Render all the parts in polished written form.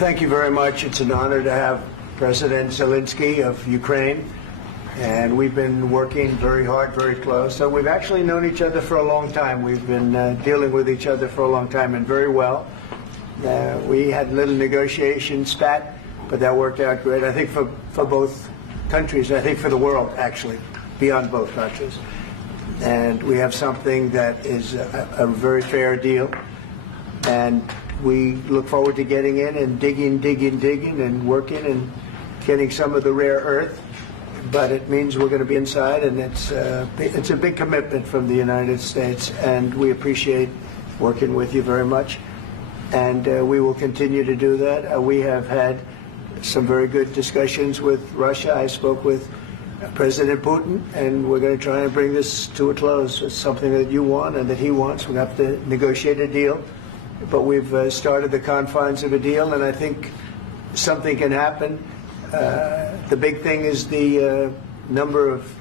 thank you very much. It's an honor to have President Zelensky of Ukraine, and we've been working very hard, very close. So we've actually known each other for a long time. We've been dealing with each other for a long time, and very well. We had a little negotiation spat, but that worked out great. I think for both countries, I think for the world, actually, beyond both countries. And we have something that is a very fair deal. And we look forward to getting in and digging and working and getting some of the rare earth. But it means we're going to be inside, and it's a big commitment from the United States, and we appreciate working with you very much. And we will continue to do that. We have had some very good discussions with Russia. I spoke with President Putin, and we're going to try and bring this to a close. It's something that you want and that he wants. We're going to have to negotiate a deal. But we've started the confines of a deal, and I think something can happen. The big thing is the number of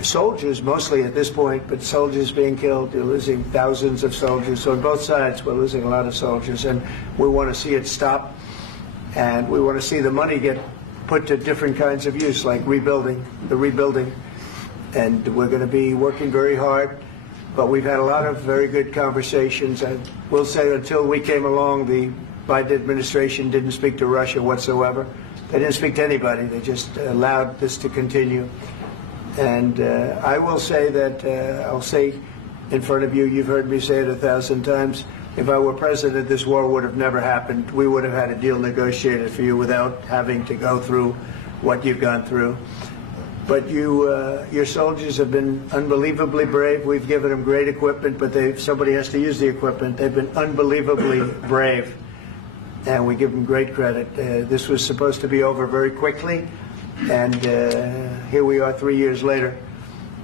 soldiers, mostly at this point, but soldiers being killed. You're losing thousands of soldiers. So on both sides, we're losing a lot of soldiers, and we want to see it stop. And we want to see the money get put to different kinds of use, like rebuilding. And we're going to be working very hard. But we've had a lot of very good conversations. I will say until we came along, the Biden administration didn't speak to Russia whatsoever. They didn't speak to anybody. They just allowed this to continue. And I will say that, I'll say in front of you, you've heard me say it 1,000 times, if I were president, this war would have never happened. We would have had a deal negotiated for you without having to go through what you've gone through. But your soldiers have been unbelievably brave. We've given them great equipment, but somebody has to use the equipment. They've been unbelievably brave, and we give them great credit. This was supposed to be over very quickly, and here we are 3 years later.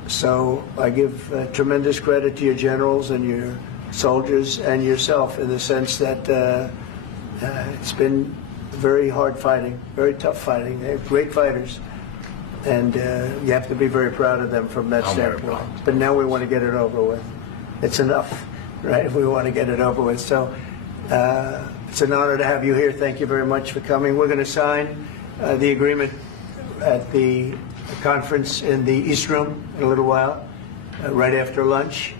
So I give tremendous credit to your generals and your soldiers and yourself in the sense that it's been very hard fighting, very tough fighting. They're great fighters. And you have to be very proud of them from that standpoint. But now we want to get it over with. It's enough, right? We want to get it over with. So it's an honor to have you here. Thank you very much for coming. We're going to sign the agreement at the conference in the East Room in a little while, right after lunch.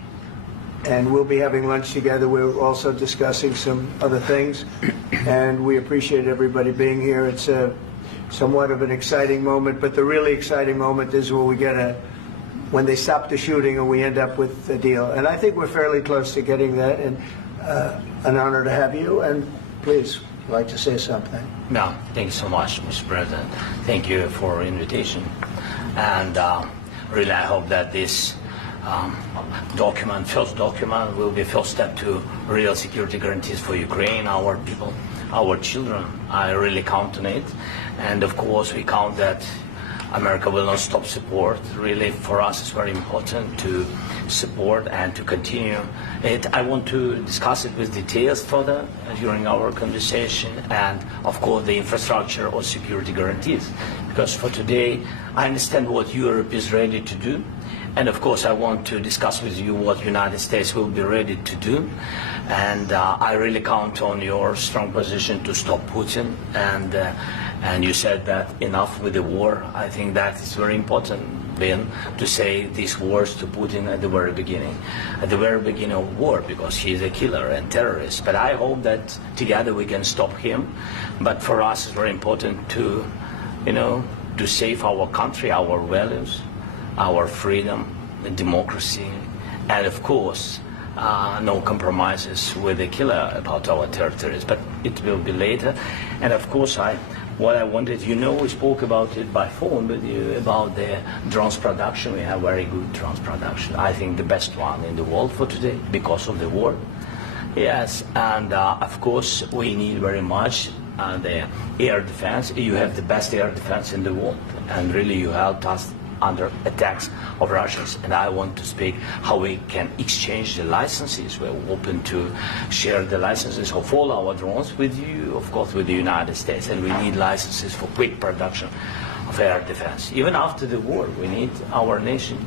And we'll be having lunch together. We're also discussing some other things. And we appreciate everybody being here. It's somewhat of an exciting moment, but the really exciting moment is when they stop the shooting and we end up with a deal. And I think we're fairly close to getting that, and an honor to have you. And please, if you'd like to say something. No, thank you so much, Mr. President. Thank you for the invitation. And really, I hope that this first document, will be first step to real security guarantees for Ukraine, our people, our children. I really count on it. And of course, we count that America will not stop support. Really, for us, it's very important to support and to continue it. I want to discuss it with details further during our conversation, and of course, the infrastructure or security guarantees. Because for today, I understand what Europe is ready to do. And of course, I want to discuss with you what the United States will be ready to do. And I really count on your strong position to stop Putin. And you said that enough with the war. I think that is very important, Ben, to say these words to Putin at the very beginning of war, because he's a killer and terrorist. But I hope that together we can stop him. But for us, it's very important to, to save our country, our values, our freedom, democracy, and of course, no compromises with the killer about our territories. But it will be later. And of course, what I wanted, we spoke about it by phone with you about the drones production. We have very good drones production. I think the best one in the world for today because of the war. Yes, and of course, we need very much the air defense. You have the best air defense in the world, and really you helped us under attacks of Russians. And I want to speak how we can exchange the licenses. We're open to share the licenses of all our drones with you, of course, with the United States. And we need licenses for quick production of air defense. Even after the war, we need our nation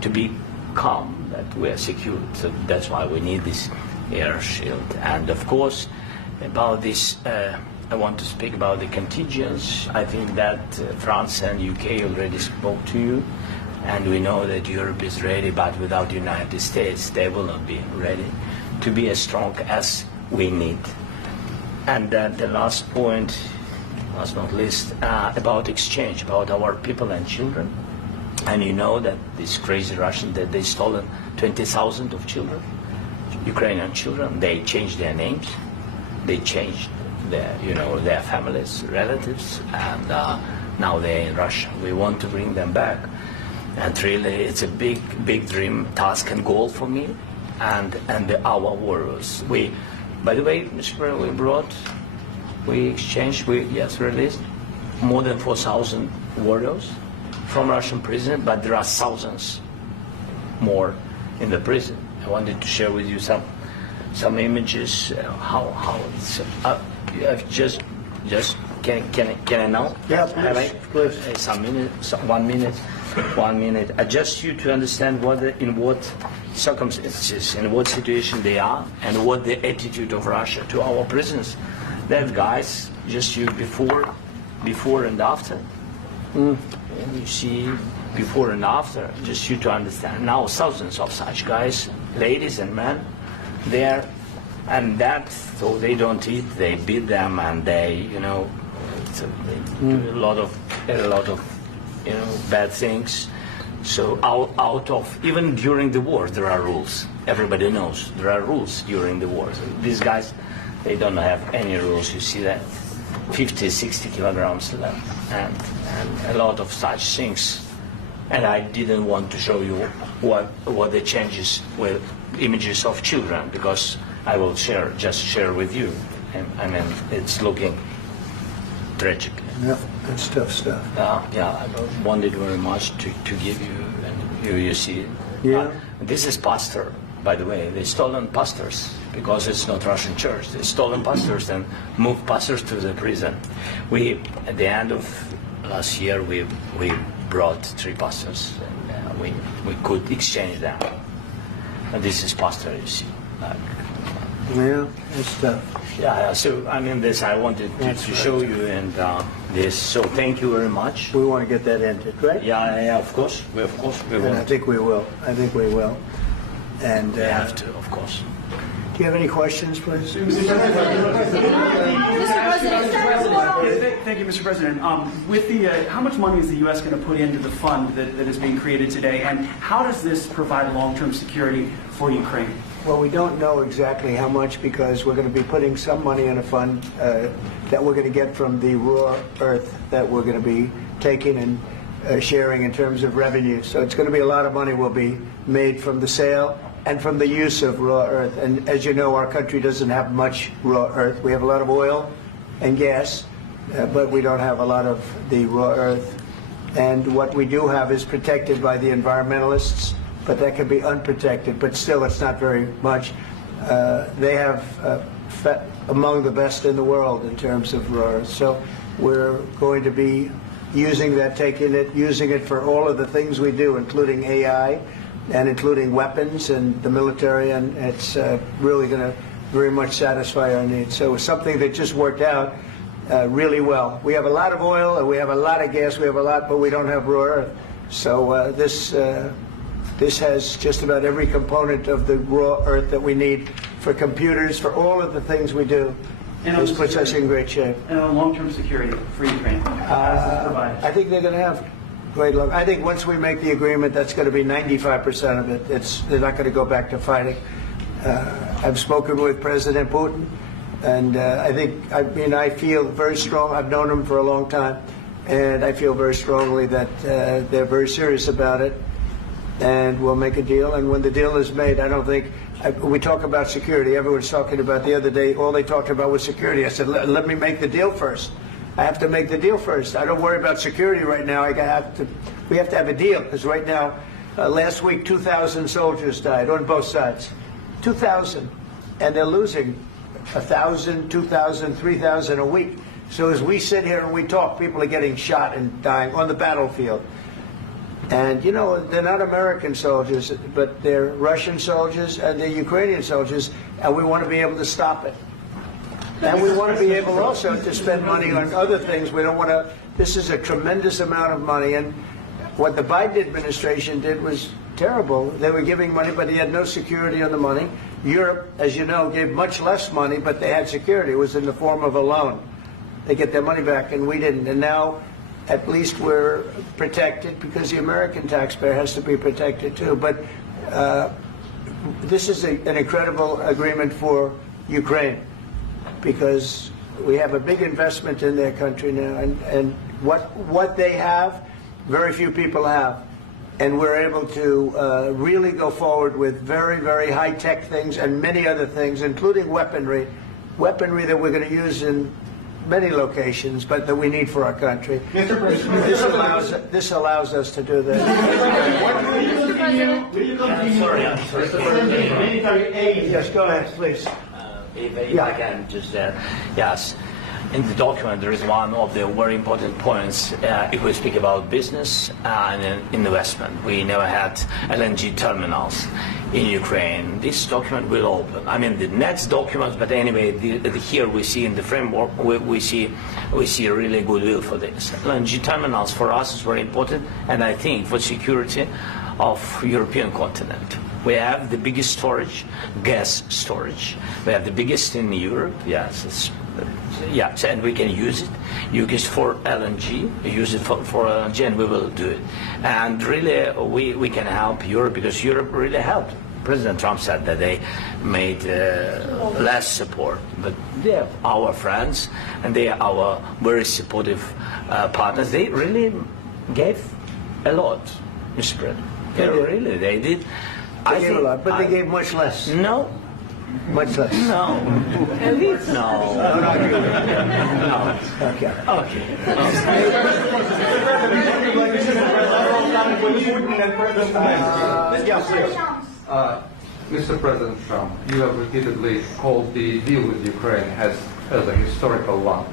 to be calm, that we are secure. So that's why we need this air shield. And of course, about this I want to speak about the contingents. I think that France and UK already spoke to you, and we know that Europe is ready, but without the United States, they will not be ready to be as strong as we need. And then the last point, last not least, about exchange, about our people and children. And you know that these crazy Russians, that they stolen 20,000 of children, Ukrainian children. They changed their names, they changed their families, relatives, and now they're in Russia. We want to bring them back, and really, it's a big dream, task, and goal for me, and our warriors. By the way, Mr. President, we exchanged, released more than 4,000 warriors from Russian prison, but there are thousands more in the prison. I wanted to share with you some images. How it's can I now? Yeah, please. One minute. Just you to understand in what circumstances, in what situation they are, and what the attitude of Russia to our prisons. That guys, just you before and after. And you see before and after, just you to understand. Now thousands of such guys, ladies and men, there, and that, so they don't eat, they beat them, and they do a lot of bad things. So out of, even during the war, there are rules. Everybody knows there are rules during the war. So these guys, they don't have any rules. You see that 50, 60 kilograms left, and a lot of such things. And I didn't want to show you what the changes with images of children, because I will just share with you. And I mean, it's looking tragic. Yeah, that's tough stuff. I wanted very much to give you, and you see. Yeah. This is pastor, by the way. They stolen pastors because it's not Russian church. They stolen pastors and moved pastors to the prison. At the end of last year, we brought 3 pastors, and we could exchange them. And this is pastor, you see. Yeah, it's tough. Yeah. So I mean, this I wanted to show you, and this. So thank you very much. We want to get that ended, right? Yeah. Of course, we And will. I think we will. And We have to, of course. do you have any questions, please? Thank you, Mr. President. With how much money is the U.S. going to put into the fund that is being created today, and how does this provide long-term security for Ukraine? Well, we don't know exactly how much, because we're going to be putting some money in a fund that we're going to get from the raw earth that we're going to be taking and sharing in terms of revenue. So it's going to be a lot of money will be made from the sale and from the use of raw earth. And as you know, our country doesn't have much raw earth. We have a lot of oil and gas, but we don't have a lot of the raw earth. And what we do have is protected by the environmentalists, but that can be unprotected. But still, it's not very much. They have among the best in the world in terms of raw earth. So we're going to be using that, using it for all of the things we do, including AI and including weapons and the military, and it's really going to very much satisfy our needs. So it's something that just worked out really well. We have a lot of oil, and we have a lot of gas, but we don't have raw earth. So this has just about every component of the raw earth that we need for computers, for all of the things we do. This puts us in great shape. And on long-term security for Ukraine, how does this provide? I think they're going to have great luck. I think once we make the agreement, that's going to be 95% of it. They're not going to go back to fighting. I've spoken with President Putin, and I feel very strong. I've known him for a long time, and I feel very strongly that they're very serious about it, and we'll make a deal. And when the deal is made, I don't think we talk about security. Everyone's talking about the other day. All they talked about was security. I said, let me make the deal first. I have to make the deal first. I don't worry about security right now. We have to have a deal, because right now, last week, 2,000 soldiers died on both sides. 2,000, and they're losing 1,000, 2,000, 3,000 a week. So as we sit here and we talk, people are getting shot and dying on the battlefield. And, you know, they're not American soldiers, but they're Russian soldiers and they're Ukrainian soldiers, and we want to be able to stop it. And we want to be able also to spend money on other things. We don't want to, this is a tremendous amount of money. And what the Biden administration did was terrible. They were giving money, but he had no security on the money. Europe, as you know, gave much less money, but they had security. It was in the form of a loan. They get their money back, and we didn't. And now, at least we're protected because the American taxpayer has to be protected too. But this is an incredible agreement for Ukraine because we have a big investment in their country now, and what they have, very few people have. And we're able to really go forward with very, very high-tech things and many other things, including weaponry that we're going to use in many locations, but that we need for our country. Mr. President, This allows us to do that. will you continue sending military aid? Yes, go ahead, please. If I can just yes. In the document, there is one of the very important points. If we speak about business and investment, we never had LNG terminals in Ukraine. This document will open. I mean, the next document, but anyway, here we see in the framework, we see really goodwill for this. LNG terminals for us is very important, and I think for security of European continent. We have the biggest storage, gas storage. We have the biggest in Europe. Yes, yes, and we can use it. Use it for LNG. Use it for LNG, and we will do it. And really, we can help Europe because Europe really helped. President Trump said that they made less support, but they are our friends and they are our very supportive partners. They really gave a lot, Mr. President. They did. They gave a lot, but they gave much less. No. Much less. No. No. No. Okay. Mr. President Trump, you have repeatedly called the deal with Ukraine as a historical one.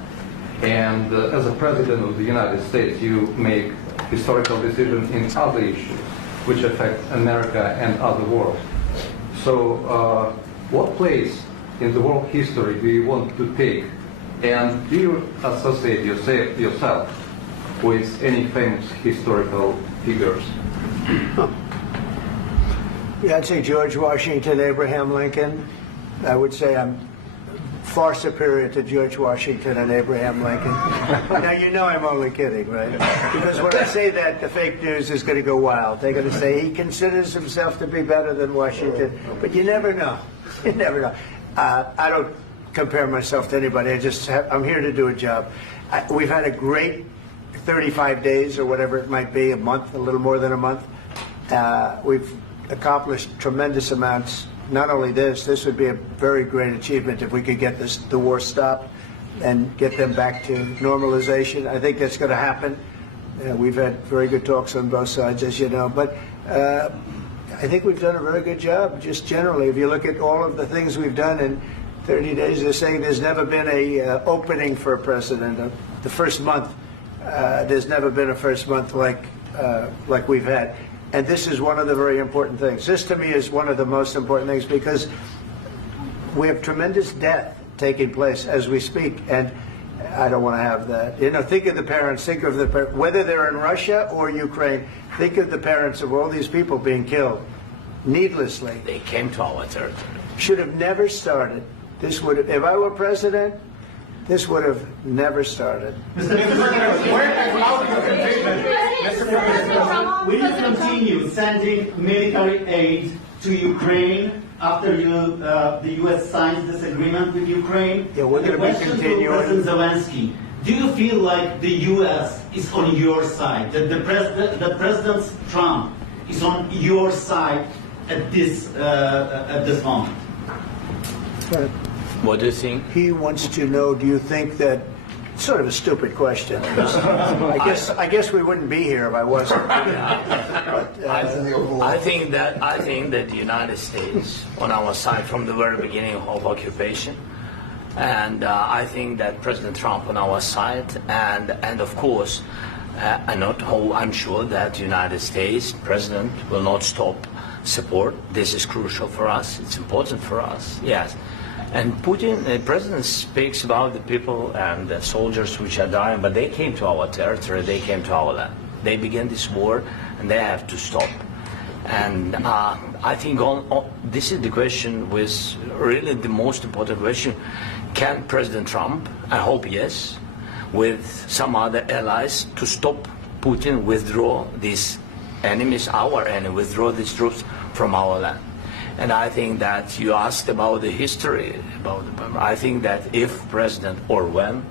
And as a President of the United States, you make historical decisions in other issues which affect America and other world. So what place in the world history do you want to take? And do you associate yourself with any famous historical figures? Yeah, I'd say George Washington, Abraham Lincoln. I would say I'm far superior to George Washington and Abraham Lincoln. Now, you know I'm only kidding, right? Because when I say that, the fake news is going to go wild. They're going to say he considers himself to be better than Washington. But you never know. You never know. I don't compare myself to anybody. I'm here to do a job. We've had a great 35 days or whatever it might be, a month, a little more than a month. We've accomplished tremendous amounts. Not only this would be a very great achievement if we could get the war stopped and get them back to normalization. I think that's going to happen. We've had very good talks on both sides, as you know. But I think we've done a very good job, just generally. If you look at all of the things we've done in 30 days, they're saying there's never been a opening for a president. The first month, there's never been a first month like we've had. And this is one of the very important things. This, to me, is one of the most important things because we have tremendous death taking place as we speak, and I don't want to have that. You know, think of the parents, whether they're in Russia or Ukraine, think of the parents of all these people being killed needlessly. They came to our territory. Should have never started. This would have, if I were president, this would have never started. Mr. President, will you continue sending military aid to Ukraine after the U.S. signs this agreement with Ukraine? Yeah, we're going to be continuing. To President Zelensky, do you feel like the U.S. is on your side? That President Trump is on your side at this moment? Right. What do you think? He wants to know, do you think that, sort of a stupid question. I guess we wouldn't be here if I wasn't. But, I think that the United States on our side from the very beginning of occupation, and I think that President Trump on our side, and of course, I'm sure that the United States President will not stop support. This is crucial for us. It's important for us. Yes. And Putin, the president speaks about the people and the soldiers which are dying, but they came to our territory, they came to our land. They began this war, and they have to stop. And I think this is the question, with really the most important question. Can President Trump, I hope yes, with some other allies, to stop Putin, withdraw these enemies, our enemy, withdraw these troops from our land? And I think that you asked about the history, I think that if President, or when,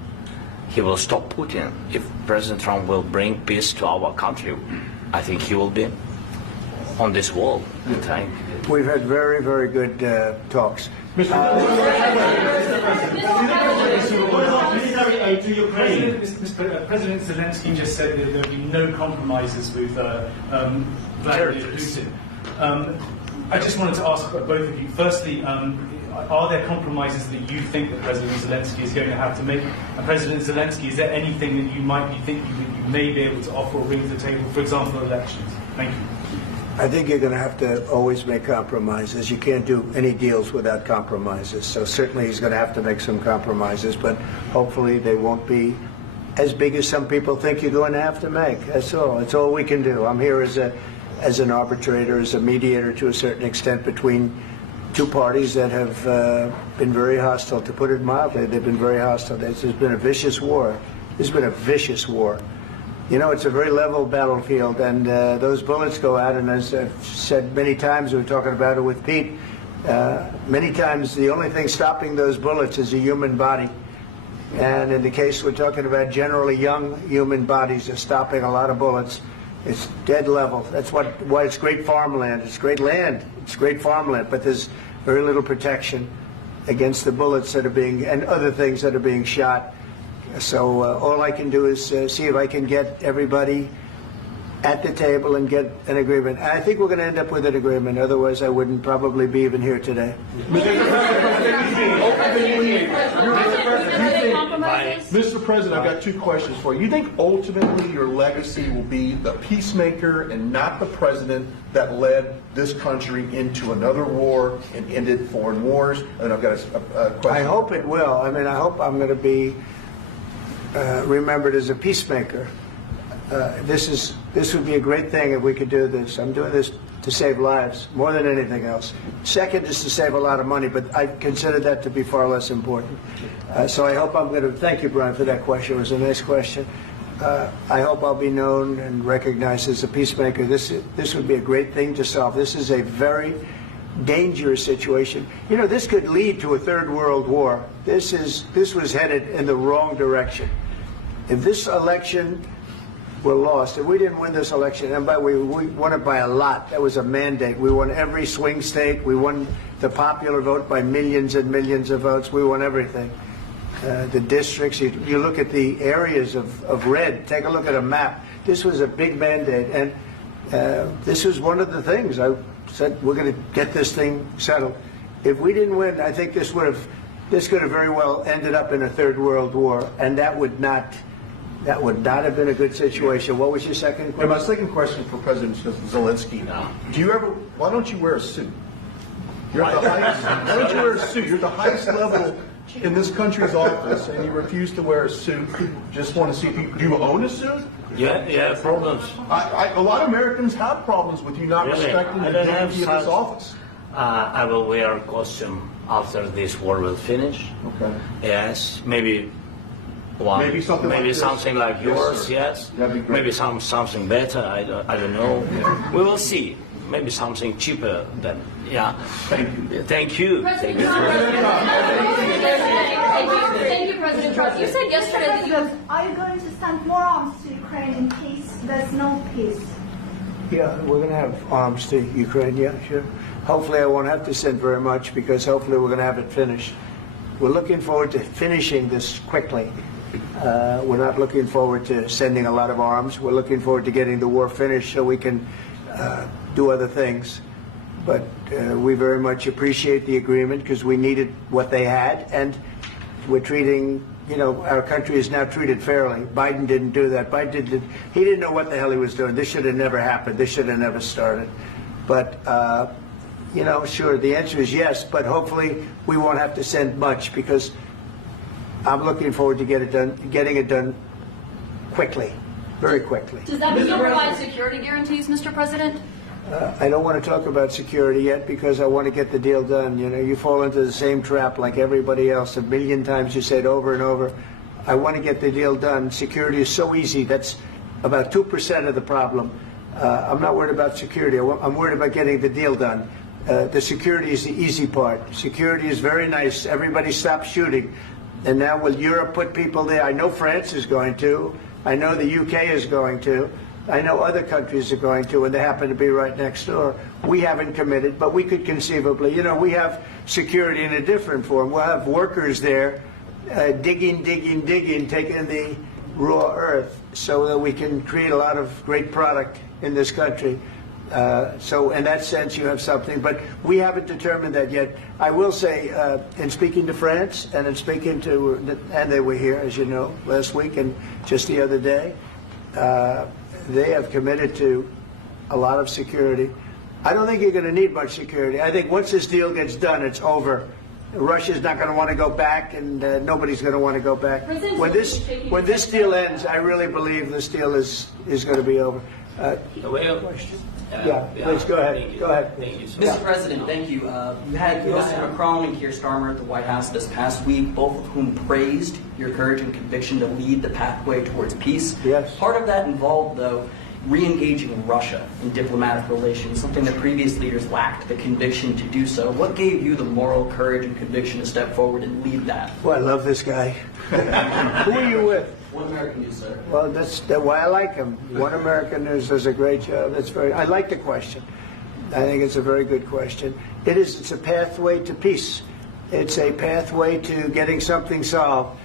he will stop Putin, if President Trump will bring peace to our country, I think he will be on this wall. We've had very, very good talks. What about military aid to Ukraine? President Zelensky just said that there will be no compromises with Vladimir Putin. I just wanted to ask both of you. Firstly, are there compromises that you think that President Zelensky is going to have to make? And President Zelensky, is there anything that you might be thinking that you may be able to offer or bring to the table, for example, elections? Thank you. I think you're going to have to always make compromises. You can't do any deals without compromises. So certainly he's going to have to make some compromises, but hopefully they won't be as big as some people think you're going to have to make. That's all. It's all we can do. I'm here as an arbitrator, as a mediator to a certain extent between two parties that have been very hostile. To put it mildly, they've been very hostile. There's been a vicious war. There's been a vicious war. You know, it's a very level battlefield, and those bullets go out, and as I've said many times, we were talking about it with Pete, many times the only thing stopping those bullets is a human body. And in the case we're talking about, generally young human bodies are stopping a lot of bullets. It's dead level. That's why it's great farmland. It's great land. It's great farmland, but there's very little protection against the bullets that are being, and other things that are being shot. So all I can do is see if I can get everybody at the table and get an agreement. I think we're going to end up with an agreement. Otherwise, I wouldn't probably be even here today. Mr. President, I've got two questions for you. You think ultimately your legacy will be the peacemaker and not the president that led this country into another war and ended foreign wars? And I've got a question. I hope it will. I mean, I hope I'm going to be remembered as a peacemaker. This would be a great thing if we could do this. I'm doing this to save lives more than anything else. Second is to save a lot of money, but I consider that to be far less important. So I hope I'm going to, thank you, Brian, for that question. It was a nice question. I hope I'll be known and recognized as a peacemaker. This would be a great thing to solve. This is a very dangerous situation. You know, this could lead to a third world war. This was headed in the wrong direction. If this election were lost, if we didn't win this election, and we won it by a lot, that was a mandate. We won every swing state. We won the popular vote by millions and millions of votes. We won everything. The districts, you look at the areas of red, take a look at a map. This was a big mandate, and this was one of the things I said, we're going to get this thing settled. If we didn't win, I think this could have very well ended up in a third world war, and that would not have been a good situation. What was your second question? And my second question for President Zelensky. Why don't you wear a suit? You're at the highest, why don't you wear a suit? You're at the highest level in this country's office, and you refuse to wear a suit. Just want to see if do you own a suit? Yeah, problems. A lot of Americans have problems with you not respecting the dignity of this office. I will wear a costume after this war will finish. Okay. Yes, maybe one. Maybe something like this. Something like yours. Sir. Yes. That'd be great. Maybe something better. I don't know. Yeah. We will see. Maybe something cheaper than. Yeah. Thank you. Thank you. President Trump. Thank you, President Trump. You said yesterday that you have. Are you going to send more arms to Ukraine in case there's no peace? Yeah, we're going to have arms to Ukraine, yeah, sure. Hopefully I won't have to send very much, because hopefully we're going to have it finished. We're looking forward to finishing this quickly. We're not looking forward to sending a lot of arms. We're looking forward to getting the war finished so we can do other things. But we very much appreciate the agreement, because we needed what they had, and we're treating, our country is now treated fairly. Biden didn't do that. He didn't know what the hell he was doing. This should have never happened. This should have never started. But you know, sure, the answer is yes, but hopefully we won't have to send much, because I'm looking forward to getting it done quickly, very quickly. Does that mean you'll provide security guarantees, Mr. President? I don't want to talk about security yet, because I want to get the deal done. You know, you fall into the same trap like everybody else. A million times you say it over and over. I want to get the deal done. Security is so easy. That's about 2% of the problem. I'm not worried about security. I'm worried about getting the deal done. The security is the easy part. Security is very nice. Everybody stopped shooting. And now will Europe put people there? I know France is going to. I know the UK is going to. I know other countries are going to, and they happen to be right next door. We haven't committed, but we could conceivably. You know, we have security in a different form. We'll have workers there digging, taking the raw earth so that we can create a lot of great product in this country. So in that sense, you have something, but we haven't determined that yet. I will say, in speaking to France and in speaking to, and they were here, as you know, last week and just the other day, they have committed to a lot of security. I don't think you're going to need much security. I think once this deal gets done, it's over. Russia's not going to want to go back, and nobody's going to want to go back. When this deal ends, I really believe this deal is going to be over. Question? Please go ahead. Go ahead. Thank you, Mr. President, thank you. You had Mr. Macron and Keir Starmer at the White House this past week, both of whom praised your courage and conviction to lead the pathway towards peace. Yes. Part of that involved, though, re-engaging Russia in diplomatic relations, something that previous leaders lacked the conviction to do so. What gave you the moral courage and conviction to step forward and lead that? Well, I love this guy. Who are you with? One American News, sir. Well, that's why I like him. One American News does a great job. I like the question. I think it's a very good question. It's a pathway to peace. It's a pathway to getting something solved.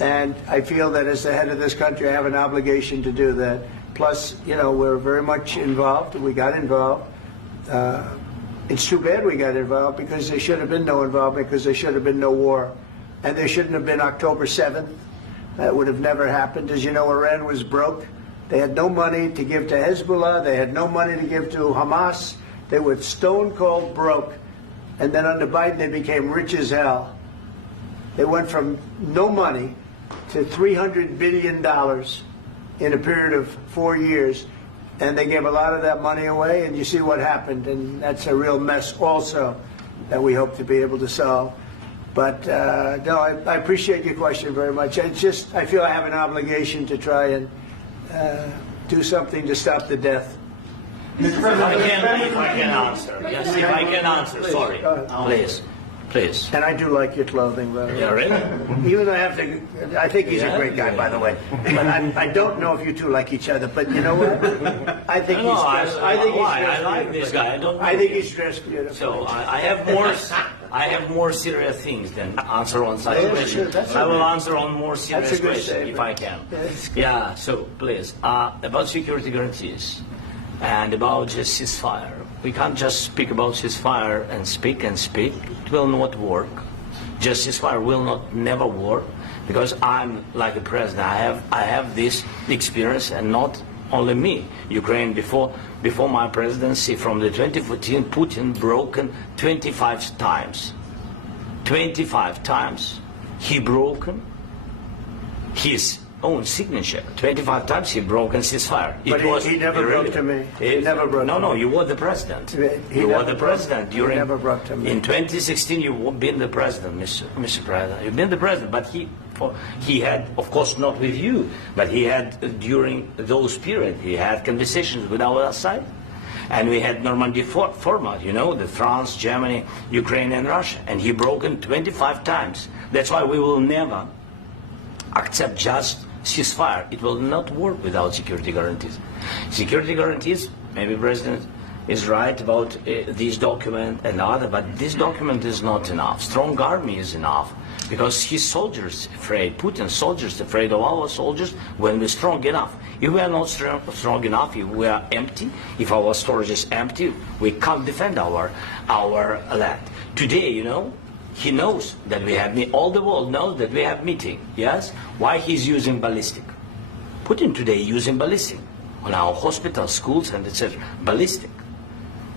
And I feel that as the head of this country, I have an obligation to do that. Plus, you know, we're very much involved. We got involved. It's too bad we got involved, because there should have been no involvement, because there should have been no war. And there shouldn't have been October 7th. That would have never happened. As you know, Iran was broke. They had no money to give to Hezbollah. They had no money to give to Hamas. They were stone cold broke. And then under Biden, they became rich as hell. They went from no money to $300 billion in a period of 4 years. And they gave a lot of that money away, and you see what happened. And that's a real mess also that we hope to be able to solve. But no, I appreciate your question very much. I feel I have an obligation to try and do something to stop the death. If I can answer. Yes, if I can answer. Sorry. Please. And I do like your clothing, by the way. Yeah, really? Even though I think he's a great guy, by the way. But I don't know if you two like each other. But you know what? I think he's dressed. I like this guy. I think he's dressed beautiful. So I have more serious things than answer on such questions. I will answer on more serious questions if I can. Yeah. So please, about security guarantees and about just ceasefire. We can't just speak about ceasefire and speak and speak. It will not work. Just ceasefire will never work, because I'm like the president. I have this experience, and not only me. Ukraine before my presidency, from the 2014, Putin broken 25 times. 25 times he broken his own signature. 25 times he broken ceasefire. But he never broke to me. He never broke to me. No, you were the president. You were the president during. He never broke to me. In 2016, you've been the president, Mr. President. You've been the president, but he had, of course, not with you, but he had during those periods. He had conversations with our side, and we had Normandy format. You know, the France, Germany, Ukraine, and Russia, and he broken 25 times. That's why we will never accept just ceasefire. It will not work without security guarantees. Security guarantees, maybe President is right about this document and other, but this document is not enough. Strong army is enough, because his soldiers afraid, Putin's soldiers afraid of our soldiers when we're strong enough. If we are not strong enough, if we are empty, if our storage is empty, we can't defend our land. Today, you know, he knows that we have, all the world knows that we have meeting, yes? Why he's using ballistic? Putin today using ballistic on our hospitals, schools, and etc. Ballistic.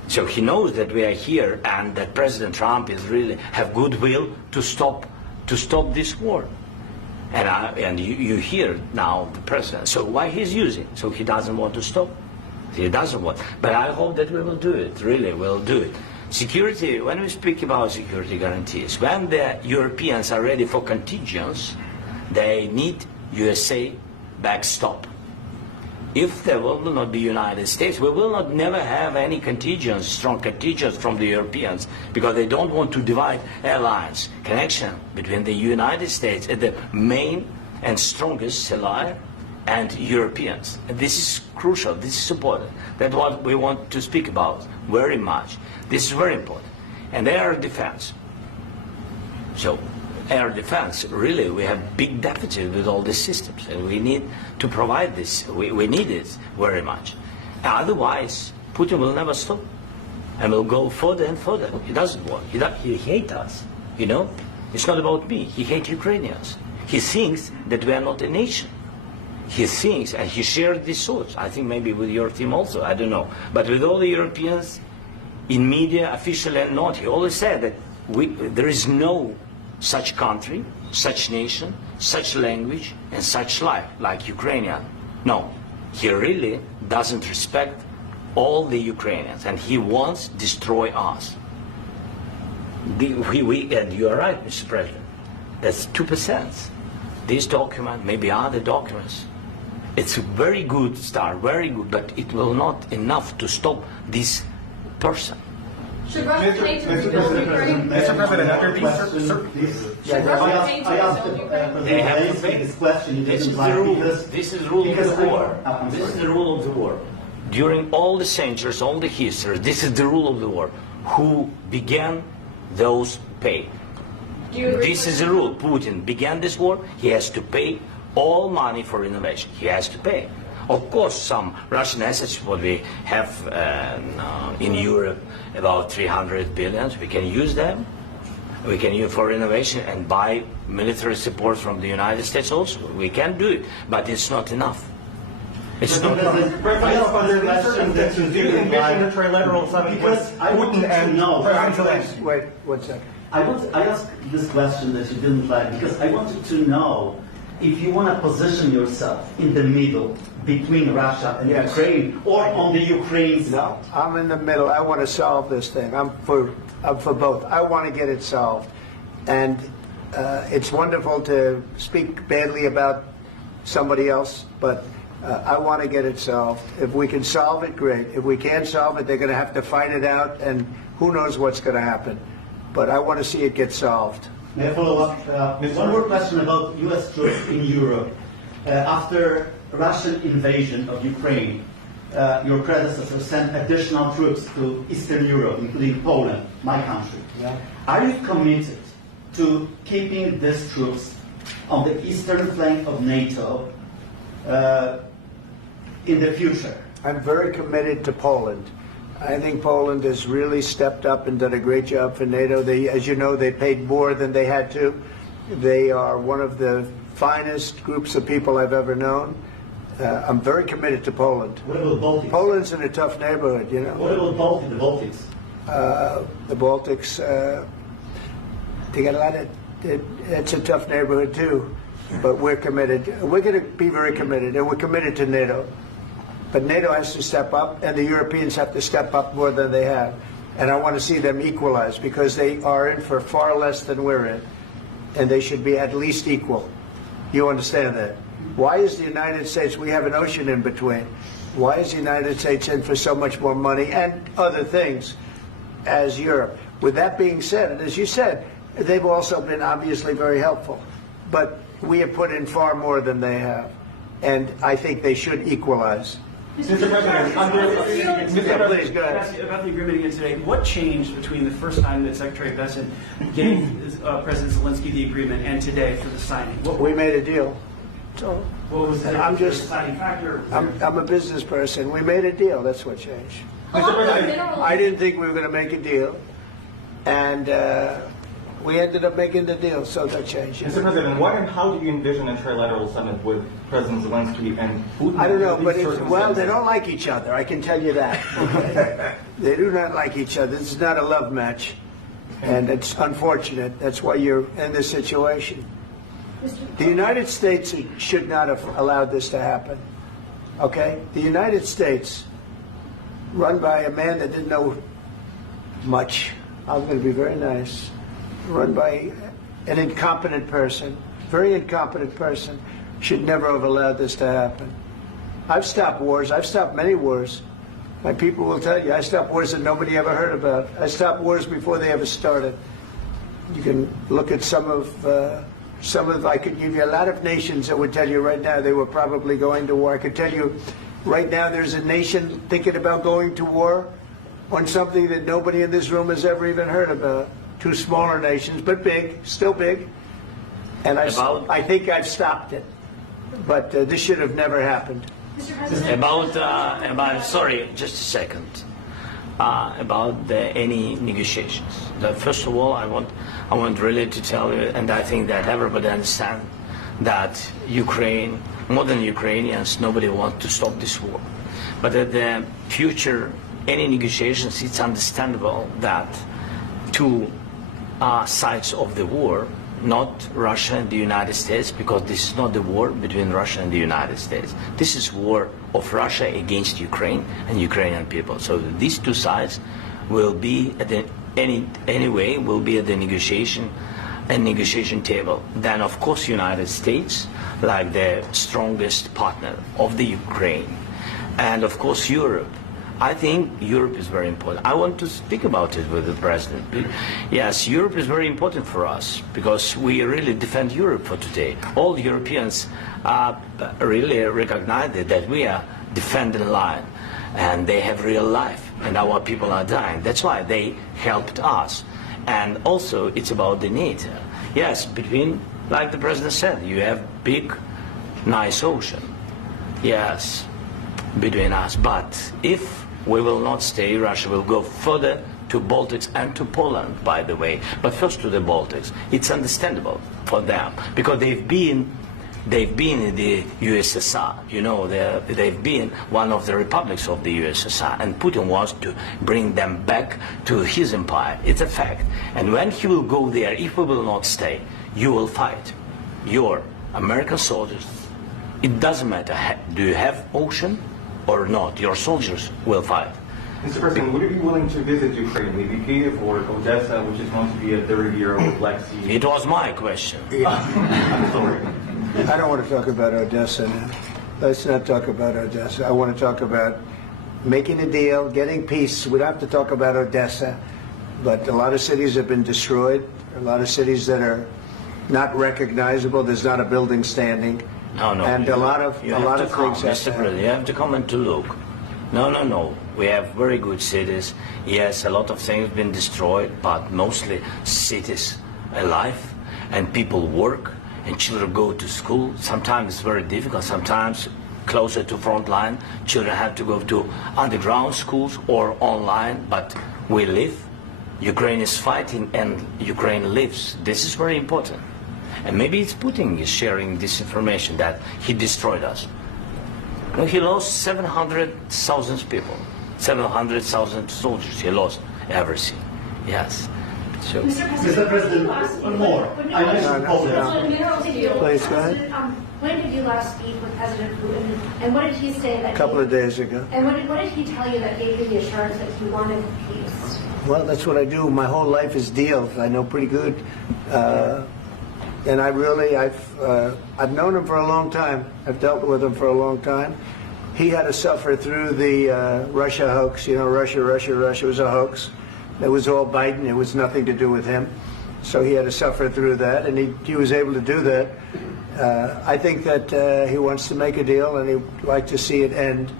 So he knows that we are here and that President Trump is really have goodwill to stop this war. And you hear now the president. So why he's using? So he doesn't want to stop. He doesn't want. But I hope that we will do it. Really, we'll do it. Security. When we speak about security guarantees, when the Europeans are ready for contingents, they need USA backstop. If there will not be United States, we will not never have any contingents, strong contingents from the Europeans, because they don't want to divide alliance connection between the United States and the main and strongest ally and Europeans. And this is crucial, this is important. That's what we want to speak about very much. This is very important. And air defense. So air defense, really, we have big deficit with all these systems, and we need to provide this. We need it very much. Otherwise, Putin will never stop, and will go further and further. He doesn't want. He hates us. You know, it's not about me. He hates Ukrainians. He thinks that we are not a nation. He thinks, and he shared these thoughts. I think maybe with your team also. I don't know, but with all the Europeans, in media, officially and not, he always said that there is no such country, such nation, such language, and such life like Ukrainian. No, he really doesn't respect all the Ukrainians, and he wants to destroy us. And you are right, Mr. President. That's 2%. This document, maybe other documents, it's a very good start, very good, but it will not enough to stop this person. Should Russia pay to rebuild Ukraine? Mr. President, after these Should Russia pay to rebuild Ukraine? They have to pay. this question. This is the rule. This is the rule of the war. This is the rule of the war. During all the centuries, all the history, this is the rule of the war. Who began, those pay. Do you agree This with is the rule. Putin began this war. He has to pay all money for innovation. He has to pay. Of course, some Russian assets, what we have in Europe, about 300 billion, we can use them. We can use for innovation and buy military support from the United States also. We can do it, but it's not enough. It's not enough. Because I want to know. Wait 1 second. I asked this question that you didn't like because I wanted to know if you want to position yourself in the middle between Russia and Yes. Ukraine, or on the Ukraine's. No, I'm in the middle. I want to solve this thing. I'm for both. I want to get it solved. And it's wonderful to speak badly about somebody else, but I want to get it solved. If we can solve it, great. If we can't solve it, they're going to have to fight it out, and who knows what's going to happen. But I want to see it get solved. May I follow up? One more question about U.S. troops in Europe. After Russian invasion of Ukraine, your predecessor sent additional troops to Eastern Europe, including Poland, my country. Yeah. Are you committed to keeping these troops on the eastern flank of NATO in the future? I'm very committed to Poland. I think Poland has really stepped up and done a great job for NATO. As you know, they paid more than they had to. They are one of the finest groups of people I've ever known. I'm very committed to Poland. What about Baltics? Poland's in a tough neighborhood, you know. What about the Baltics? The Baltics, they got a lot of. It's a tough neighborhood too, but we're committed. We're going to be very committed, and we're committed to NATO. But NATO has to step up, and the Europeans have to step up more than they have. And I want to see them equalize, because they are in for far less than we're in, and they should be at least equal. You understand that? Why is the United States, we have an ocean in between, why is the United States in for so much more money and other things as Europe? With that being said, and as you said, they've also been obviously very helpful. But we have put in far more than they have, and I think they should equalize. Mr. President, Please, go ahead. about the agreement again today, what changed between the first time that Secretary Bessent gave President Zelensky the agreement and today for the signing? We made a deal. So What was the I'm just- deciding factor? I'm a business person. We made a deal. That's what changed. I didn't think we were going to make a deal, and We ended up making the deal, so that changed. Mr. President, what and how do you envision a trilateral summit with President Zelensky and Putin? I don't know, but well, they don't like each other. I can tell you that. Okay? They do not like each other. This is not a love match, and it's unfortunate. That's why you're in this situation. The United States should not have allowed this to happen. Okay? The United States, run by a man that didn't know much. I'm going to be very nice. Run by an incompetent person, very incompetent person, should never have allowed this to happen. I've stopped wars. I've stopped many wars. My people will tell you, I stopped wars that nobody ever heard about. I stopped wars before they ever started. You can look at some of, I could give you a lot of nations that would tell you right now they were probably going to war. I could tell you right now there's a nation thinking about going to war on something that nobody in this room has ever even heard about. Two smaller nations, but big, still big. And I think I've stopped it. But this should have never happened. Mr. President? Sorry, just a second. About any negotiations. First of all, I want really to tell you, and I think that everybody understands that Ukraine, more than Ukrainians, nobody wants to stop this war. But at the future, any negotiations, it's understandable that two sides of the war, not Russia and the United States, because this is not the war between Russia and the United States. This is war of Russia against Ukraine and Ukrainian people. So these two sides will be at the will be at the negotiation table. Then of course United States, like the strongest partner of the Ukraine, and of course Europe. I think Europe is very important. I want to speak about it with the President. Yes, Europe is very important for us because we really defend Europe for today. All Europeans really recognize that we are defending line and they have real life and our people are dying. That's why they helped us. And also it's about the NATO. Yes, between, like the President said, you have big, nice ocean. Yes, between us. But if we will not stay, Russia will go further to Baltics and to Poland, by the way. But first to the Baltics. It's understandable for them because they've been in the USSR. You know, they've been one of the republics of the USSR, and Putin wants to bring them back to his empire. It's a fact. And when he will go there, if we will not stay, you will fight. Your American soldiers, it doesn't matter, do you have ocean or not, your soldiers will fight. Mr. President, would you be willing to visit Ukraine, maybe Kyiv or Odessa, which is going to be a third year of Black Sea? It was my question. I'm sorry. I don't want to talk about Odessa now. Let's not talk about Odessa. I want to talk about making a deal, getting peace. We don't have to talk about Odessa, but a lot of cities have been destroyed. A lot of cities that are not recognizable. There's not a building standing. No. And a lot of things. Mr. President, you have to come and to look. No. We have very good cities. Yes, a lot of things have been destroyed, but mostly cities alive, and people work, and children go to school. Sometimes it's very difficult. Sometimes closer to front line, children have to go to underground schools or online. But we live. Ukraine is fighting, and Ukraine lives. This is very important. And maybe it's Putin is sharing this information that he destroyed us. No, he lost 700,000 people, 700,000 soldiers. He lost everything. Yes. So. Mr. President, one more. I mentioned Poland. Please, go ahead. When did you last speak with President Putin, and what did he say? A couple of days ago. And what did he tell you that gave you the assurance that he wanted peace? Well, that's what I do. My whole life is deals. I know pretty good. And I've known him for a long time. I've dealt with him for a long time. He had to suffer through the Russia hoax. You know, Russia was a hoax. It was all Biden. It was nothing to do with him. So he had to suffer through that, and he was able to do that. I think that he wants to make a deal, and he'd like to see it end.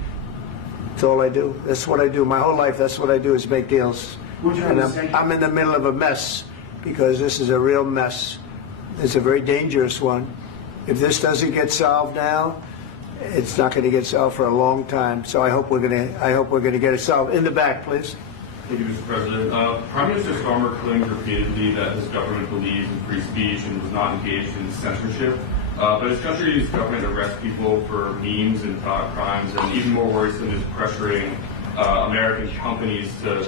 That's all I do. That's what I do. My whole life, that's what I do, is make deals. And I'm in the middle of a mess, because this is a real mess. It's a very dangerous one. If this doesn't get solved now, it's not going to get solved for a long time. So I hope we're going to get it solved. In the back, please. Thank you, Mr. President. Prime Minister Starmer claimed repeatedly that his government believes in free speech and was not engaged in censorship. But his country's government arrests people for memes and thought crimes, and even more worrisome is pressuring American companies to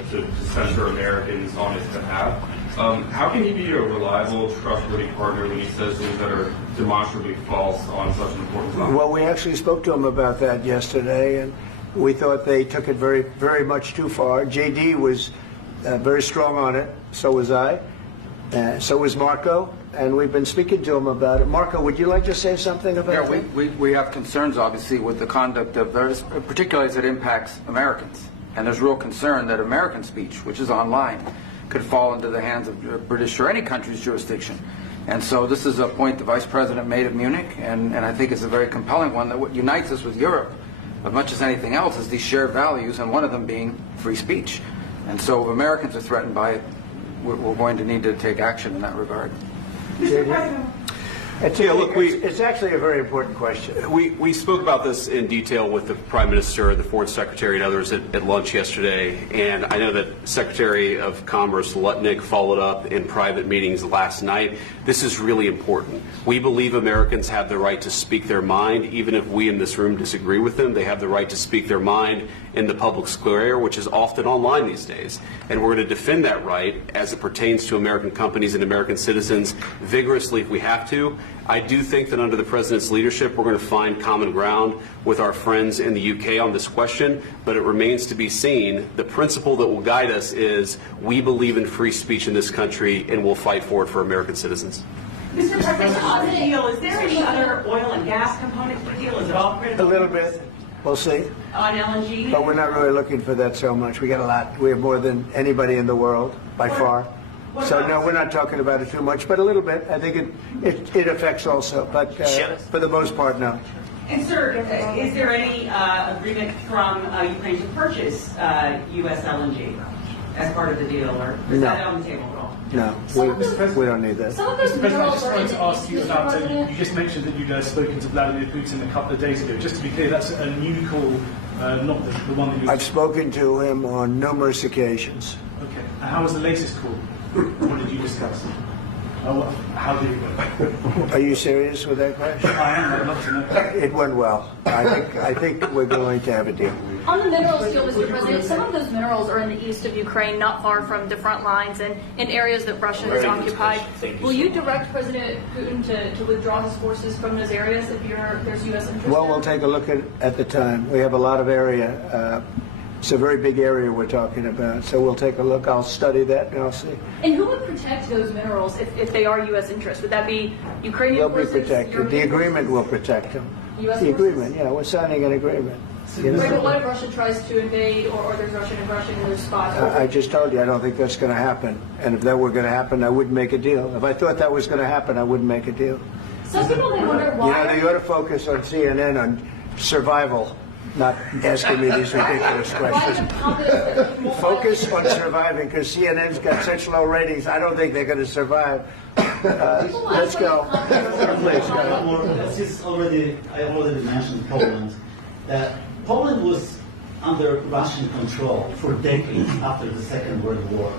censor Americans on his behalf. How can he be a reliable, trustworthy partner when he says things that are demonstrably false on such an important topic? Well, we actually spoke to him about that yesterday, and we thought they took it very, very much too far. JD was very strong on it. So was I. So was Marco. And we've been speaking to him about it. Marco, would you like to say something about that? Yeah, we have concerns, obviously, with the conduct of those, particularly as it impacts Americans. And there's real concern that American speech, which is online, could fall into the hands of British or any country's jurisdiction. And so this is a point the Vice President made at Munich, and I think it's a very compelling one, that what unites us with Europe, as much as anything else, is these shared values, and one of them being free speech. And so if Americans are threatened by it, we're going to need to take action in that regard. Mr. President. It's actually a very important question. We spoke about this in detail with the Prime Minister, the Foreign Secretary, and others at lunch yesterday. And I know that Secretary of Commerce Lutnick followed up in private meetings last night. This is really important. We believe Americans have the right to speak their mind, even if we in this room disagree with them. They have the right to speak their mind in the public square, which is often online these days. And we're going to defend that right as it pertains to American companies and American citizens vigorously if we have to. I do think that under the President's leadership, we're going to find common ground with our friends in the UK on this question, but it remains to be seen. The principle that will guide us is we believe in free speech in this country, and we'll fight for it for American citizens. Mr. President, on the deal, is there any other oil and gas component to the deal? Is it all critical? A little bit. We'll see. On LNG? But we're not really looking for that so much. We got a lot. We have more than anybody in the world, by far. So no, we're not talking about it too much, but a little bit. I think it affects also, but for the most part, no. And sir, is there any agreement from Ukraine to purchase U.S. LNG as part of the deal, or is that on the table at all? No, we don't need that. Mr. President, I just wanted to ask you about, you just mentioned that you'd spoken to Vladimir Putin a couple of days ago. Just to be clear, that's a new call, not the one that you... I've spoken to him on numerous occasions. Okay. And how was the latest call? What did you discuss? How did it go? Are you serious with that question? I am. I'd love to know. It went well. I think we're going to have a deal. On the minerals deal, Mr. President, some of those minerals are in the east of Ukraine, not far from the front lines and in areas that Russia has occupied. Will you direct President Putin to withdraw his forces from those areas if there's U.S. interest? Well, we'll take a look at the time. We have a lot of area. It's a very big area we're talking about, so we'll take a look. I'll study that and I'll see. And who would protect those minerals if they are U.S. interests? Would that be Ukrainian forces? They'll be protected. The agreement will protect them. U.S. The agreement, yeah, we're signing an agreement. Right, but what if Russia tries to invade or there's Russian aggression in those spots? I just told you I don't think that's going to happen. And if that were going to happen, I wouldn't make a deal. If I thought that was going to happen, I wouldn't make a deal. Some people may wonder why. You know, they ought to focus on CNN on survival, not asking me these ridiculous questions. Focus on surviving, because CNN's got such low ratings. I don't think they're going to survive. Let's go. Please, go. I already mentioned Poland. Poland was under Russian control for decades after the Second World War.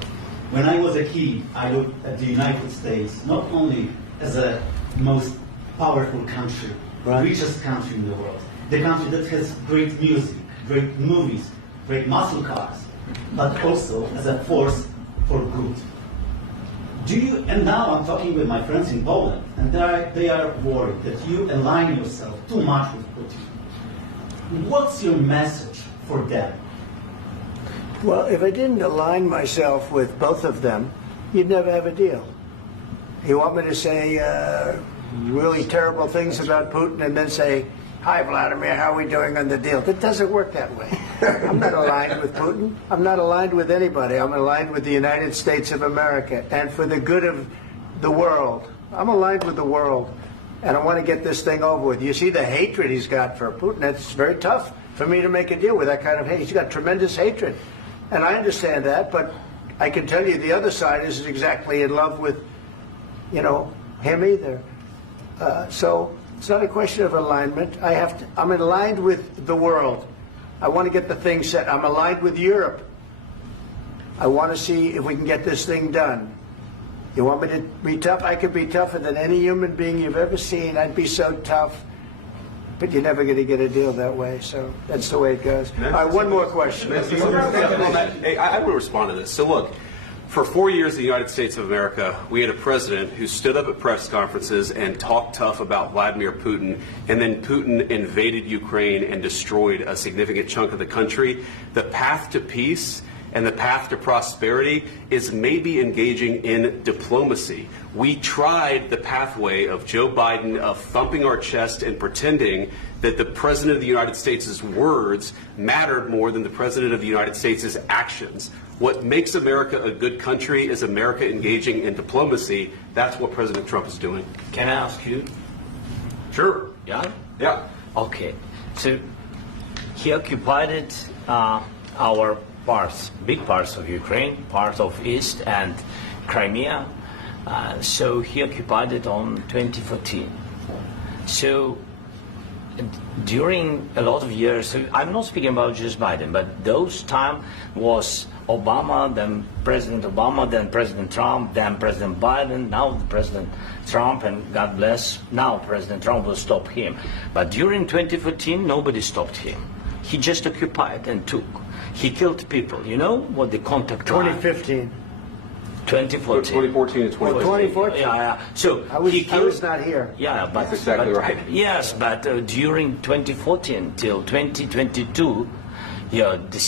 When I was a kid, I looked at the United States not only as a most powerful country, richest country in the world, the country that has great music, great movies, great muscle cars, but also as a force for good. And now I'm talking with my friends in Poland, and they are worried that you align yourself too much with Putin. What's your message for them? Well, if I didn't align myself with both of them, you'd never have a deal. You want me to say really terrible things about Putin and then say, "Hi, Vladimir, how are we doing on the deal?" That doesn't work that way. I'm not aligned with Putin. I'm not aligned with anybody. I'm aligned with the United States of America and for the good of the world. I'm aligned with the world. And I want to get this thing over with. You see the hatred he's got for Putin. It's very tough for me to make a deal with that kind of hate. He's got tremendous hatred. And I understand that, but I can tell you the other side isn't exactly in love with, him either. So it's not a question of alignment. I'm aligned with the world. I want to get the thing set. I'm aligned with Europe. I want to see if we can get this thing done. You want me to be tough? I could be tougher than any human being you've ever seen. I'd be so tough. But you're never going to get a deal that way, so that's the way it goes. All right, one more question. Hey, I will respond to this. So look, for 4 years in the United States of America, we had a president who stood up at press conferences and talked tough about Vladimir Putin, and then Putin invaded Ukraine and destroyed a significant chunk of the country. The path to peace and the path to prosperity is maybe engaging in diplomacy. We tried the pathway of Joe Biden of thumping our chest and pretending that the President of the United States' words mattered more than the President of the United States' actions. What makes America a good country is America engaging in diplomacy. That's what President Trump is doing. Can I ask you? Sure. Yeah? Yeah. Okay. So he occupied our parts, big parts of Ukraine, part of East and Crimea. So he occupied it on 2014. So during a lot of years, so I'm not speaking about just Biden, but those time was Obama, then President Obama, then President Trump, then President Biden, now President Trump, and God bless, now President Trump will stop him. But during 2014, nobody stopped him. He just occupied and took. He killed people. You know what the contact 2015. 2014 and 2014. Yeah. So I was not here. Yeah, but that's exactly right. Yes, but during 2014 till 2022, yeah, the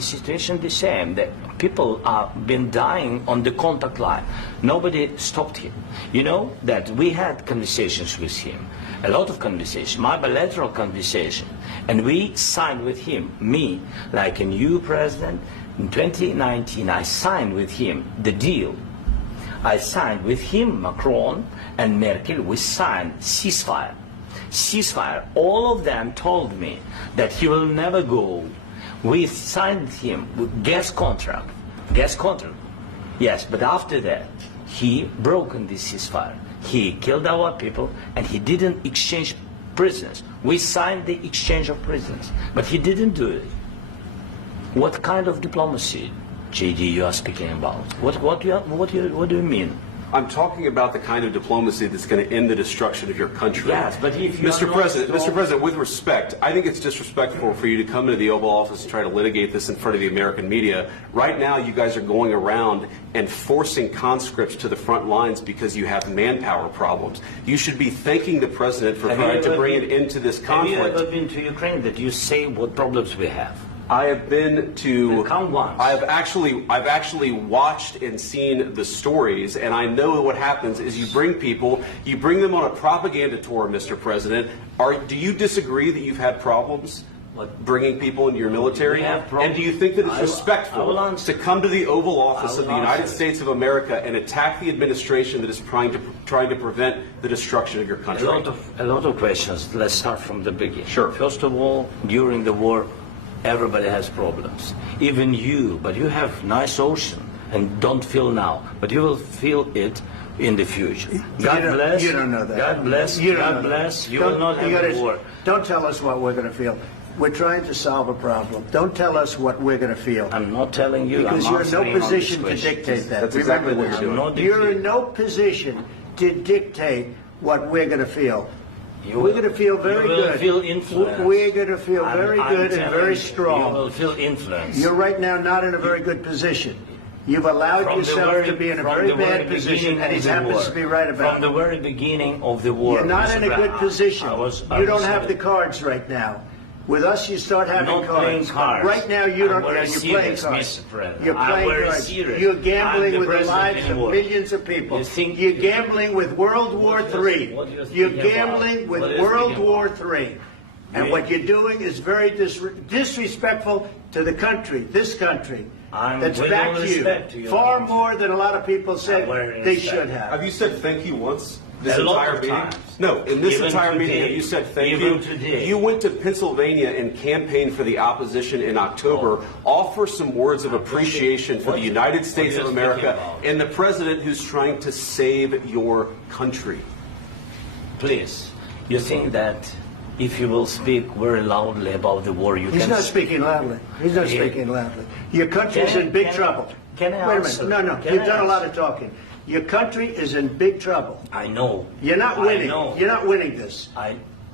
situation the same. The people have been dying on the contact line. Nobody stopped him. You know that we had conversations with him, a lot of conversations, my bilateral conversation, and we signed with him, me, like a new president. In 2019, I signed with him the deal. I signed with him, Macron and Merkel, we signed ceasefire. Ceasefire. All of them told me that he will never go. We signed him with gas contract. Gas contract. Yes, but after that, he broken this ceasefire. He killed our people and he didn't exchange prisoners. We signed the exchange of prisoners, but he didn't do it. What kind of diplomacy, JD, you are speaking about? What do you mean? I'm talking about the kind of diplomacy that's going to end the destruction of your country. Yes, but if you Mr. President, with respect, I think it's disrespectful for you to come into the Oval Office and try to litigate this in front of the American media. Right now, you guys are going around and forcing conscripts to the front lines because you have manpower problems. You should be thanking the President for trying to bring an end to this conflict. Have you ever been to Ukraine that you say what problems we have? I have been to. Count once. I've actually watched and seen the stories, and I know what happens is you bring them on a propaganda tour, Mr. President. Do you disagree that you've had problems bringing people into your military? And do you think that it's respectful to come to the Oval Office of the United States of America and attack the administration that is trying to prevent the destruction of your country? A lot of questions. Let's start from the beginning. Sure. First of all, during the war, everybody has problems, even you, but you have nice ocean and don't feel now, but you will feel it in the future. God bless. You don't know that. God bless. God bless. You will not have a war. Don't tell us what we're going to feel. We're trying to solve a problem. Don't tell us what we're going to feel. I'm not telling you. Because you're in no position to dictate that. That's exactly what you're doing. You're in no position to dictate what we're going to feel. We're going to feel very good. You will feel influence. We're going to feel very good and very strong. You will feel influence. You're right now not in a very good position. You've allowed yourself to be in a very bad position, and he happens to be right about it. From the very beginning of the war. You're not in a good position. You don't have the cards right now. With us, you start having cards. Right now, you don't. You're playing cards. You're playing cards. You're gambling with the lives of millions of people. You're gambling with World War III. You're gambling with World War III. And what you're doing is very disrespectful to the country, this country, that's back to you, far more than a lot of people said they should have. Have you said thank you once? This entire meeting? No, in this entire meeting, you said thank you. You went to Pennsylvania and campaigned for the opposition in October. Offer some words of appreciation for the United States of America and the president who's trying to save your country. Please, you think that if you will speak very loudly about the war, you can... He's not speaking loudly. He's not speaking loudly. Your country's in big trouble. Can I Wait a answer? minute. No. Can You've I done a lot answer? of talking. Your country is in big trouble. I know. You're not I winning. know. You're not winning this.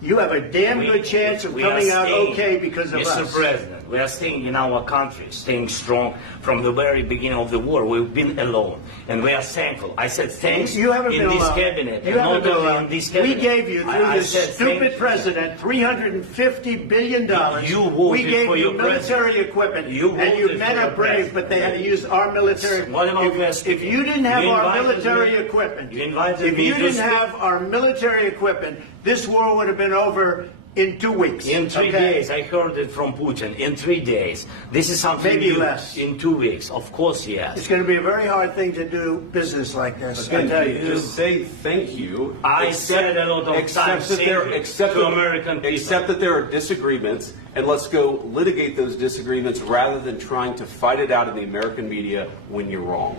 You have a damn good chance of we coming are out staying, okay because of Mr. us. President, we are staying in our country, staying strong from the very beginning of the war. We've been alone, and we are thankful. I said thanks You haven't in been this alone. cabinet, You and haven't not been only alone. in this cabinet. We gave you, through I your said stupid thank you. president, $350 billion. You voted we gave for you your military president. equipment, You and you voted men for are your brave, president. but they had to use our military. What about West? If you didn't have You our invited military me- equipment, You invited if me you to didn't speak. have our military equipment, this war would have been over in 2 weeks. In 3 okay? days, I heard it from Putin. In 3 days, this is something Maybe new. less. In 2 weeks, of course, yes. It's going to be a very hard thing to do business like this. I Again, tell you. just say thank you. I said a lot of times that there, thank you accept to that- American people. accept that there are disagreements, and let's go litigate those disagreements rather than trying to fight it out in the American media when you're wrong.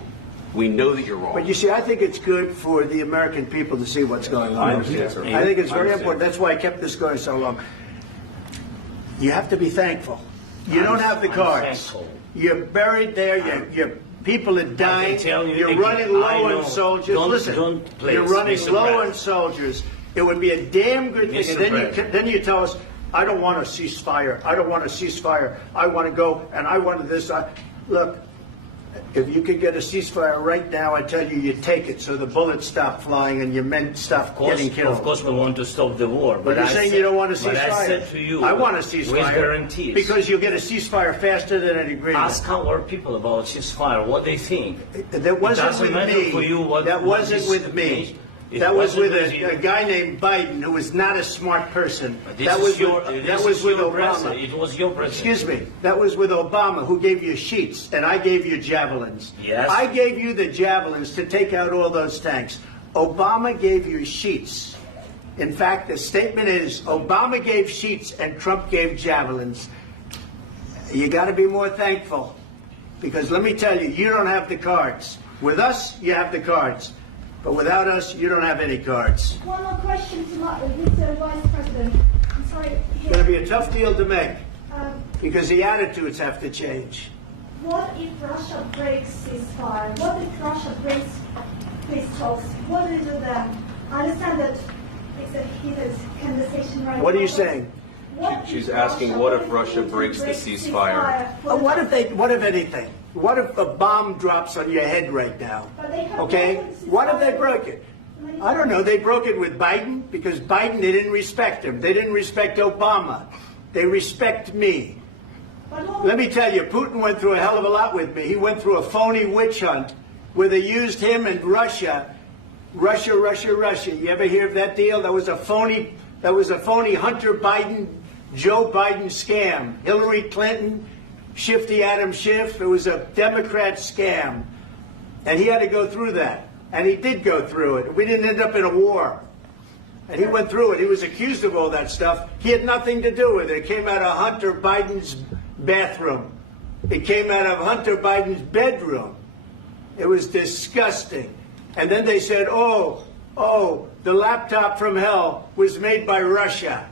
We know that you're wrong. But you see, I think it's good for the American people to see what's going on. I understand, sir. I think it's I very understand. important. That's why I kept this going so long. You have to be thankful. You don't have the I'm cards. thankful. You're buried there. Your people are dying. tell you You're again, running I low know. on soldiers. Don't- Listen, don't please, you're running Mr. low President. on soldiers. It would be a damn good thing. Mr. And then President. then you tell us, I don't want a ceasefire. I don't want a ceasefire. I want to go and I want this. Look, if you could get a ceasefire right now, I tell you, you take it so the bullets stop flying and your men stop getting killed. Of course, we want to stop the war. But you're I saying said- you don't want a ceasefire. But I said to you, I want a with ceasefire. guarantees. Because you'll get a ceasefire faster than an agreement. Ask our people about ceasefire, what they think. That wasn't It doesn't with matter me. for you what, That what wasn't is- with me. It That was wasn't with you. a guy named Biden, who was not a smart person. This That is was your, with, this that was is with your Obama. president. It was your president. Excuse me. That was with Obama, who gave you sheets, and I gave you javelins. Yes. I gave you the javelins to take out all those tanks. Obama gave you sheets. In fact, the statement is Obama gave sheets and Trump gave javelins. You got to be more thankful, because let me tell you, you don't have the cards. With us, you have the cards. But without us, you don't have any cards. One more question to Mr. Vice President. I'm sorry. It's going to be a tough deal to make, Um, because the attitudes have to change. What if Russia breaks ceasefire? What if Russia breaks peace talks? What do you do then? I understand that it's a heated conversation right now. What are you but saying? what She's if asking, what if Russia Putin breaks the breaks ceasefire? What if anything? What if a bomb drops on your head right now? But they have Okay? broken the What if they ceasefire. broke it? I don't know. They broke it with Biden, because Biden, they didn't respect him. They didn't respect Obama. They respect me. But what- Let me tell you, Putin went through a hell of a lot with me. He went through a phony witch hunt where they used him and Russia. Russia. You ever hear of that deal? That was a phony Hunter Biden, Joe Biden scam. Hillary Clinton, Shifty Adam Schiff. It was a Democrat scam. And he had to go through that. And he did go through it. We didn't end up in a war. And he went through it. He was accused of all that stuff. He had nothing to do with it. It came out of Hunter Biden's bathroom. It came out of Hunter Biden's bedroom. It was disgusting. And then they said, oh, the laptop from hell was made by Russia.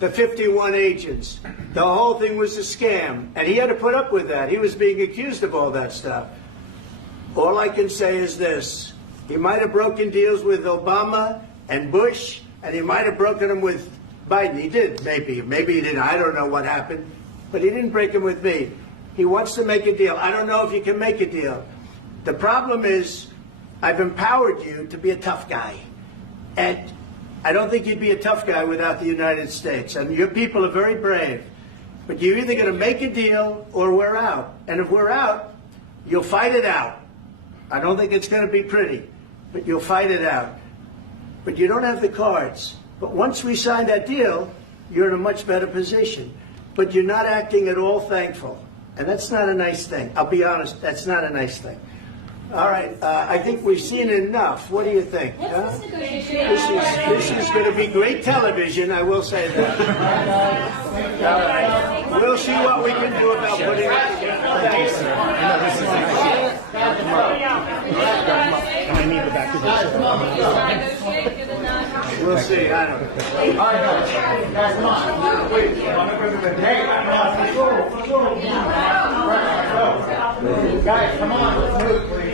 The 51 agents. The whole thing was a scam. And he had to put up with that. He was being accused of all that stuff. All I can say is this. He might have broken deals with Obama and Bush, and he might have broken them with Biden. He did, maybe. Maybe he didn't. I don't know what happened. But he didn't break them with me. He wants to make a deal. I don't know if you can make a deal. The problem is, I've empowered you to be a tough guy. And I don't think you'd be a tough guy without the United States. And your people are very brave. But you're either going to make a deal or we're out. And if we're out, you'll fight it out. I don't think it's going to be pretty, but you'll fight it out. But you don't have the cards. But once we sign that deal, you're in a much better position. But you're not acting at all thankful. And that's not a nice thing. I'll be honest, that's not a nice thing. All right, I think we've seen enough. What do you think? Huh? This is going to be great television, I will say that. All right. We'll see what we can do about putting it together. Thanks. And I need the back of this. We'll see. I don't know. All right, guys, come on. Wait, President. Hey, let's go. Guys, come on, let's move, please.